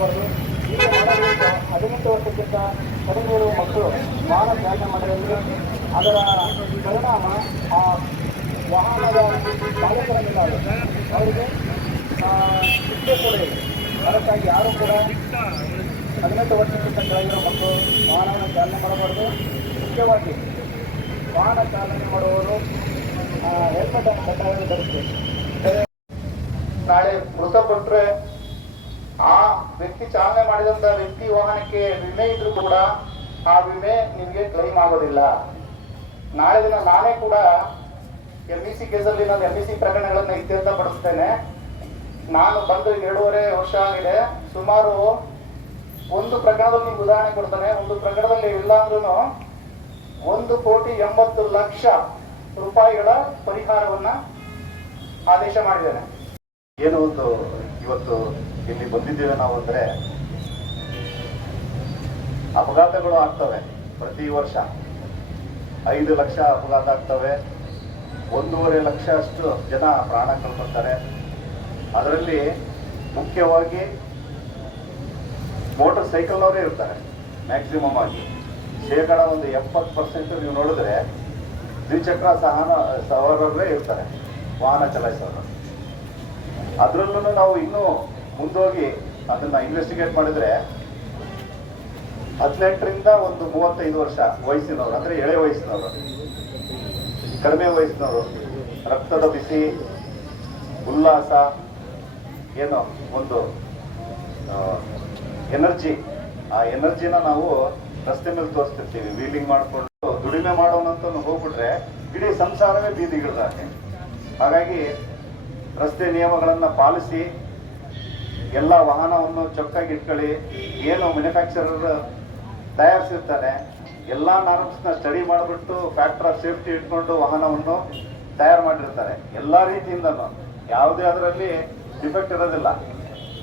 ಮಾಡಬಾರ್ದು. ಹೀಗೆ ಮಾಡೋದ್ರಿಂದ 18 ವರ್ಷಕ್ಕಿಂತ ಕಡಿಮೆ ಇರುವ ಮಕ್ಕಳು ವಾಹನ ಚಾಲನೆ ಮಾಡೋದ್ರಲ್ಲಿ ಅದರ ಪರಿಣಾಮ ಆ ವಾಹನದ ಚಾಲಕರ ಮೇಲೆ ಅವರಿಗೆ ಶಿಕ್ಷೆ ಕೂಡ ಇದೆ. ಅದಕ್ಕಾಗಿ ಯಾರು ಕೂಡ 18 ವರ್ಷಕ್ಕಿಂತ ಕೆಳಗಿರೋ ಮಕ್ಕಳು ವಾಹನವನ್ನು ಚಾಲನೆ ಮಾಡಬಾರ್ದು. ಮುಖ್ಯವಾಗಿ ವಾಹನ ಚಾಲನೆ ಮಾಡುವವರು ಹೆಲ್ಮೆಟ್ ಅನ್ನು ಕಡ್ಡಾಯವಾಗಿ ಧರಿಸಬೇಕು. ನಾಳೆ ಮೃತಪಟ್ಟರೆ ಆ ವ್ಯಕ್ತಿ ಚಾಲನೆ ಮಾಡಿದಂತ ವ್ಯಕ್ತಿ ವಾಹನಕ್ಕೆ ವಿಮೆ ಇದ್ರೂ ಕೂಡ ಆ ವಿಮೆ ನಿಮಗೆ ಕ್ಲೈಮ್ ಆಗೋದಿಲ್ಲ. ನಾಳೆ ದಿನ ನಾನೇ ಕೂಡ MEC ಕೇಸಲ್ಲಿ ನಾನು MEC ಪ್ರಕರಣಗಳನ್ನ ಇತ್ಯರ್ಥಪಡಿಸ್ತೇನೆ. ನಾನು ಬಂದು 2.5 ವರ್ಷ ಆಗಿದೆ. ಸುಮಾರು ಒಂದು ಪ್ರಕರಣದಲ್ಲಿ ನಿಮ್ಗೆ ಉದಾಹರಣೆ ಕೊಡ್ತಾನೆ. ಒಂದು ಪ್ರಕರಣದಲ್ಲಿ ಇಲ್ಲ ಅಂದ್ರೂ 1,80,00,000 ರೂಪಾಯಿಗಳ ಪರಿಹಾರವನ್ನ ಆದೇಶ ಮಾಡಿದ್ದೇನೆ. ಏನು ಒಂದು ಇವತ್ತು ಇಲ್ಲಿ ಬಂದಿದ್ದೇವೆ ನಾವು ಅಂದ್ರೆ, ಅಪಘಾತಗಳು ಆಗ್ತವೆ. ಪ್ರತಿ ವರ್ಷ 5 ಲಕ್ಷ ಅಪಘಾತ ಆಗ್ತವೆ. 1.5 ಲಕ್ಷ ಅಷ್ಟು ಜನ ಪ್ರಾಣ ಕಳ್ಕೊಳ್ತಾರೆ. ಅದರಲ್ಲಿ ಮುಖ್ಯವಾಗಿ ಮೋಟರ್ ಸೈಕಲ್ನವರೇ ಇರ್ತಾರೆ. ಮ್ಯಾಕ್ಸಿಮಮ್ ಆಗಿ ಶೇಕಡ ಒಂದು 70% ನೀವು ನೋಡಿದ್ರೆ ದ್ವಿಚಕ್ರ ಸವಾರರೇ ಇರ್ತಾರೆ, ವಾಹನ ಚಲಾಯಿಸೋರು. ಅದರಲ್ಲೂ ನಾವು ಇನ್ನೂ ಮುಂದೋಗಿ ಅದನ್ನ ಇನ್ವೆಸ್ಟಿಗೇಟ್ ಮಾಡಿದ್ರೆ 18ರಿಂದ ಒಂದು 35 ವರ್ಷ ವಯಸ್ಸಿನವರು, ಅಂದ್ರೆ ಎಳೆ ವಯಸ್ಸಿನವರು, ಕಡಿಮೆ ವಯಸ್ಸಿನವರು, ರಕ್ತದ ಬಿಸಿ, ಉಲ್ಲಾಸ, ಏನೋ ಒಂದು ಎನರ್ಜಿ, ಆ ಎನರ್ಜಿನ ನಾವು ರಸ್ತೆ ಮೇಲೆ ತೋರಿಸ್ತಿರ್ತೀವಿ. ವೀಲಿಂಗ್ ಮಾಡಿಕೊಂಡು ದುಡಿಮೆ ಮಾಡೋಣಂತ ಹೋಗ್ಬಿಟ್ರೆ ಇಡೀ ಸಂಸಾರವೇ ಬೀದಿಗಿಳಿದಾಗೆ. ಹಾಗಾಗಿ ರಸ್ತೆ ನಿಯಮಗಳನ್ನು ಪಾಲಿಸಿ ಎಲ್ಲ ವಾಹನವನ್ನು ಚೊಕ್ಕಾಗಿ ಇಟ್ಕೊಳ್ಳಿ. ಏನು ಮ್ಯಾನುಫ್ಯಾಕ್ಚರರ್ ತಯಾರಿಸಿರ್ತಾನೆ ಎಲ್ಲ ನಾರ್ಮ್ಸ್ನ ಸ್ಟಡಿ ಮಾಡಿಬಿಟ್ಟು ಫ್ಯಾಕ್ಟರ್ ಆಫ್ ಸೇಫ್ಟಿ ಇಟ್ಕೊಂಡು ವಾಹನವನ್ನು ತಯಾರು ಮಾಡಿರ್ತಾರೆ. ಎಲ್ಲ ರೀತಿಯಿಂದನೂ ಯಾವುದೇ ಅದರಲ್ಲಿ ಡಿಫೆಕ್ಟ್ ಇರೋದಿಲ್ಲ.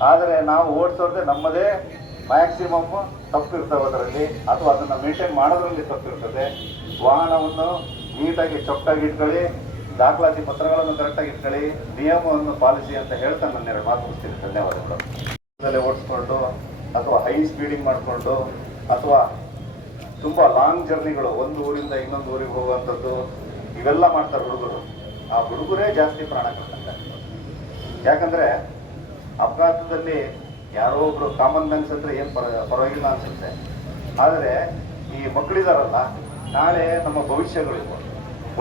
ಆದರೆ ನಾವು ಓಡಿಸೋದ್ರೆ ನಮ್ಮದೇ ಮ್ಯಾಕ್ಸಿಮಮ್ ತಪ್ಪಿರ್ತವೆ ಅದರಲ್ಲಿ, ಅಥವಾ ಅದನ್ನು ಮೇಂಟೈನ್ ಮಾಡೋದ್ರಲ್ಲಿ ತಪ್ಪಿರ್ತದೆ. ವಾಹನವನ್ನು ನೀಟಾಗಿ ಚೊಕ್ಕಾಗಿ ಇಟ್ಕೊಳ್ಳಿ, ದಾಖಲಾತಿ ಪತ್ರಗಳನ್ನು ಕರೆಕ್ಟಾಗಿ ಇಟ್ಕೊಳ್ಳಿ, ನಿಯಮವನ್ನು ಪಾಲಿಸಿ ಅಂತ ಹೇಳ್ತಾ ನಾನು 2 ಮಾತು ಮುಗಿಸ್ತೀನಿ. ಧನ್ಯವಾದಗಳು. ಓಡಿಸ್ಕೊಂಡು ಅಥವಾ ಹೈ ಸ್ಪೀಡಿಂಗ್ ಮಾಡಿಕೊಂಡು ಅಥವಾ ತುಂಬ ಲಾಂಗ್ ಜರ್ನಿಗಳು, ಒಂದು ಊರಿಂದ ಇನ್ನೊಂದು ಊರಿಗೆ ಹೋಗುವಂಥದ್ದು, ಇವೆಲ್ಲ ಮಾಡ್ತಾರೆ ಹುಡುಗರು. ಆ ಹುಡುಗರೇ ಜಾಸ್ತಿ ಪ್ರಾಣ ಕಳ್ಕೊಂತಾರೆ. ಯಾಕಂದರೆ ಅಪಘಾತದಲ್ಲಿ ಯಾರೋ ಒಬ್ರು ಕಾಮನ್ ಮ್ಯಾನ್ಸ್ ಅಂದರೆ ಏನು ಪರವಾಗಿಲ್ಲ ಅನ್ಸುತ್ತೆ. ಆದರೆ ಈ ಮಕ್ಕಳಿದಾರಲ್ಲ, ನಾಳೆ ನಮ್ಮ ಭವಿಷ್ಯಗಳು,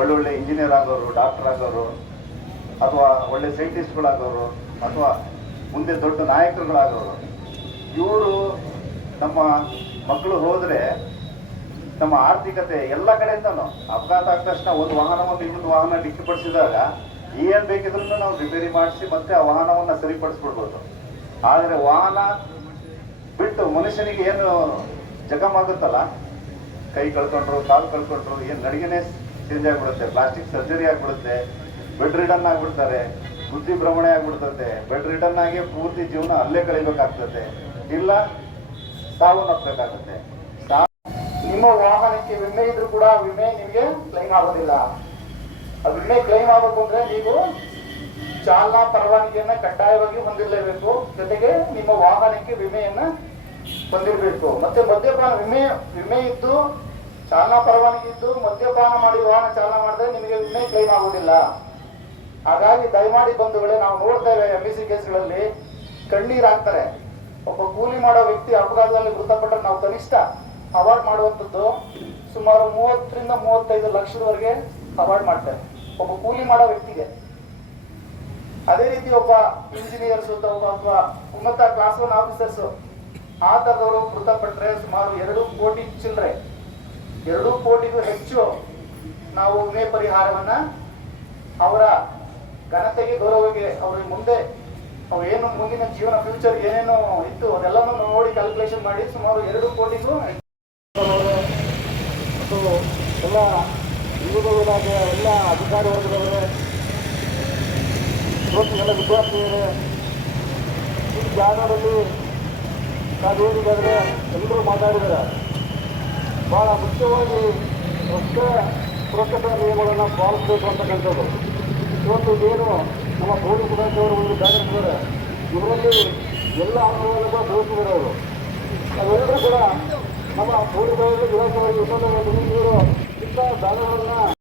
ಒಳ್ಳೊಳ್ಳೆ ಇಂಜಿನಿಯರ್ ಆಗೋರು, ಡಾಕ್ಟರ್ ಆಗೋರು, ಅಥವಾ ಒಳ್ಳೆ ಸೈಂಟಿಸ್ಟ್ಗಳಾಗೋರು, ಅಥವಾ ಮುಂದೆ ದೊಡ್ಡ ನಾಯಕರುಗಳಾಗೋರು, ಇವರು ನಮ್ಮ ಮಕ್ಕಳು ಹೋದರೆ ನಮ್ಮ ಆರ್ಥಿಕತೆ ಎಲ್ಲ ಕಡೆಯಿಂದನೂ ಅಪಘಾತ ಆದ ತಕ್ಷಣ ಒಂದು ವಾಹನವನ್ನು ಇನ್ನೊಂದು ವಾಹನ ಡಿಕ್ಕಿಪಡಿಸಿದಾಗ ಏನು ಬೇಕಿದ್ರೂ ನಾವು ರಿಪೇರಿ ಮಾಡಿಸಿ ಮತ್ತೆ ಆ ವಾಹನವನ್ನು ಸರಿಪಡಿಸ್ಬಿಡ್ಬೋದು. ಆದರೆ ವಾಹನ ಬಿಟ್ಟು ಮನುಷ್ಯನಿಗೆ ಏನು ಜಖಮಾಗುತ್ತಲ್ಲ, ಕೈ ಕಳ್ಕೊಂಡ್ರು, ಕಾಲು ಕಳ್ಕೊಂಡ್ರು, ಏನು ನಡಿಗೆನೇ ಚೇಂಜ್ ಆಗಿಬಿಡುತ್ತೆ, ಪ್ಲಾಸ್ಟಿಕ್ ಸರ್ಜರಿ ಆಗಿಬಿಡುತ್ತೆ, ಬೆಡ್ ರಿಟರ್ನ್ ಆಗಿಬಿಡ್ತಾರೆ, ಬುದ್ಧಿ ಭ್ರಮಣೆ ಆಗಿಬಿಡ್ತದೆ. ಬೆಡ್ ರಿಟರ್ನ್ ಆಗಿ ಪೂರ್ತಿ ಜೀವನ ಅಲ್ಲೇ ಕಳಿಬೇಕಾಗ್ತದೆ, ಇಲ್ಲ ಸಾವನ್ನಪ್ಪಬೇಕಾಗುತ್ತೆ. ನಿಮ್ಮ ವಾಹನಕ್ಕೆ ವಿಮೆ ಇದ್ರೂ ಕೂಡ ವಿಮೆ ನಿಮಗೆ ಕ್ಲೈಮ್ ಆಗೋದಿಲ್ಲ. ಆ ವಿಮೆ ಕ್ಲೈಮ್ ಆಗಬೇಕು ಅಂದ್ರೆ ನೀವು ಚಾಲನಾ ಪರವಾನಗಿಯನ್ನ ಕಡ್ಡಾಯವಾಗಿ ಹೊಂದಿರಲೇಬೇಕು. ಜೊತೆಗೆ ನಿಮ್ಮ ವಾಹನಕ್ಕೆ ವಿಮೆಯನ್ನ ಹೊಂದಿರಬೇಕು. ಮತ್ತೆ ಮದ್ಯಪಾನ ವಿಮೆ ಇದ್ದು, ಚಾಲನಾ ಪರವಾನಗಿ ಇದ್ದು ಮದ್ಯಪಾನ ಮಾಡಿ ವಾಹನ ಚಾಲನಾ ಮಾಡಿದ್ರೆ ನಿಮಗೆ ವಿಮೆ ಕ್ಲೈಮ್ ಆಗುವುದಿಲ್ಲ. ಹಾಗಾಗಿ ದಯಮಾಡಿ ಬಂಧುಗಳೇ, ನಾವು ನೋಡ್ತೇವೆ MEC ಕೇಸ್ಗಳಲ್ಲಿ ಕಣ್ಣೀರ್ ಹಾಕ್ತಾರೆ. ಒಬ್ಬ ಕೂಲಿ ಮಾಡೋ ವ್ಯಕ್ತಿ ಅಪಘಾತದಲ್ಲಿ ಮೃತಪಟ್ಟರೆ ನಾವು ಕನಿಷ್ಠ ಅವಾರ್ಡ್ ಮಾಡುವಂಥದ್ದು ಸುಮಾರು 30ರಿಂದ 35 ಲಕ್ಷದವರೆಗೆ ಅವಾರ್ಡ್ ಮಾಡ್ತಾರೆ ಒಬ್ಬ ಕೂಲಿ ಮಾಡೋ ವ್ಯಕ್ತಿಗೆ. ಅದೇ ರೀತಿ ಒಬ್ಬ ಇಂಜಿನಿಯರ್ಸ್ ಅಥವಾ ಉನ್ನತ ಕ್ಲಾಸ್ 1 ಆಫೀಸರ್ಸ್ ಆ ಥರದವರು ಮೃತಪಟ್ಟರೆ ಸುಮಾರು 2 ಕೋಟಿ ಚಿಲ್ಲರೆ, 2 ಕೋಟಿಗೂ ಹೆಚ್ಚು ನಾವು ವಿಮೆ ಪರಿಹಾರವನ್ನ ಅವರ ಘನತೆಗೆ, ಗೌರವಕ್ಕೆ, ಅವ್ರಿಗೆ ಮುಂದೆ ಏನು ಮುಂದಿನ ಜೀವನ ಫ್ಯೂಚರ್ ಏನೇನು ಇತ್ತು ಅದೆಲ್ಲನೂ ನೋಡಿ ಕ್ಯಾಲ್ಕುಲೇಷನ್ ಮಾಡಿ ಸುಮಾರು 2 ಕೋಟಿಗೂ ಮತ್ತು ಎಲ್ಲ ವಿವಿಧ ಇಲಾಖೆಯ ಎಲ್ಲ ಅಧಿಕಾರಿ ವರ್ಗದವರೇ, ಎಲ್ಲ ವಿದ್ಯಾರ್ಥಿಗಳೇ, ಈ ಜಾಗದಲ್ಲಿ ನಾವೇನಿದೆ ಎಲ್ಲರೂ ಮಾತಾಡಿದ್ದಾರೆ. ಭಾಳ ಮುಖ್ಯವಾಗಿ ರಸ್ತೆ ಸುರಕ್ಷತಾ ನಿಯಮಗಳನ್ನು ಪಾಲಿಸಬೇಕು ಅಂತಕ್ಕಂಥದ್ದು. ಇವತ್ತು ಏನು ನಮ್ಮ ಪೊಲೀಸ್ ಇಲಾಖೆಯವರು ಒಂದು ಬ್ಯಾನರ್ ಇದ್ದಾರೆ, ಇದರಲ್ಲಿ ಎಲ್ಲ ಅಂಶಗಳನ್ನು ತೋರಿಸಿದರು. ನಾವೆಲ್ಲರೂ ಕೂಡ ನಮ್ಮ ಮೂರು ಬಯಲು ಇಲಾಖೆಯವರಿಗೆ ಇನ್ನೊಂದು ಚಿಕ್ಕ ದಾನಗಳನ್ನು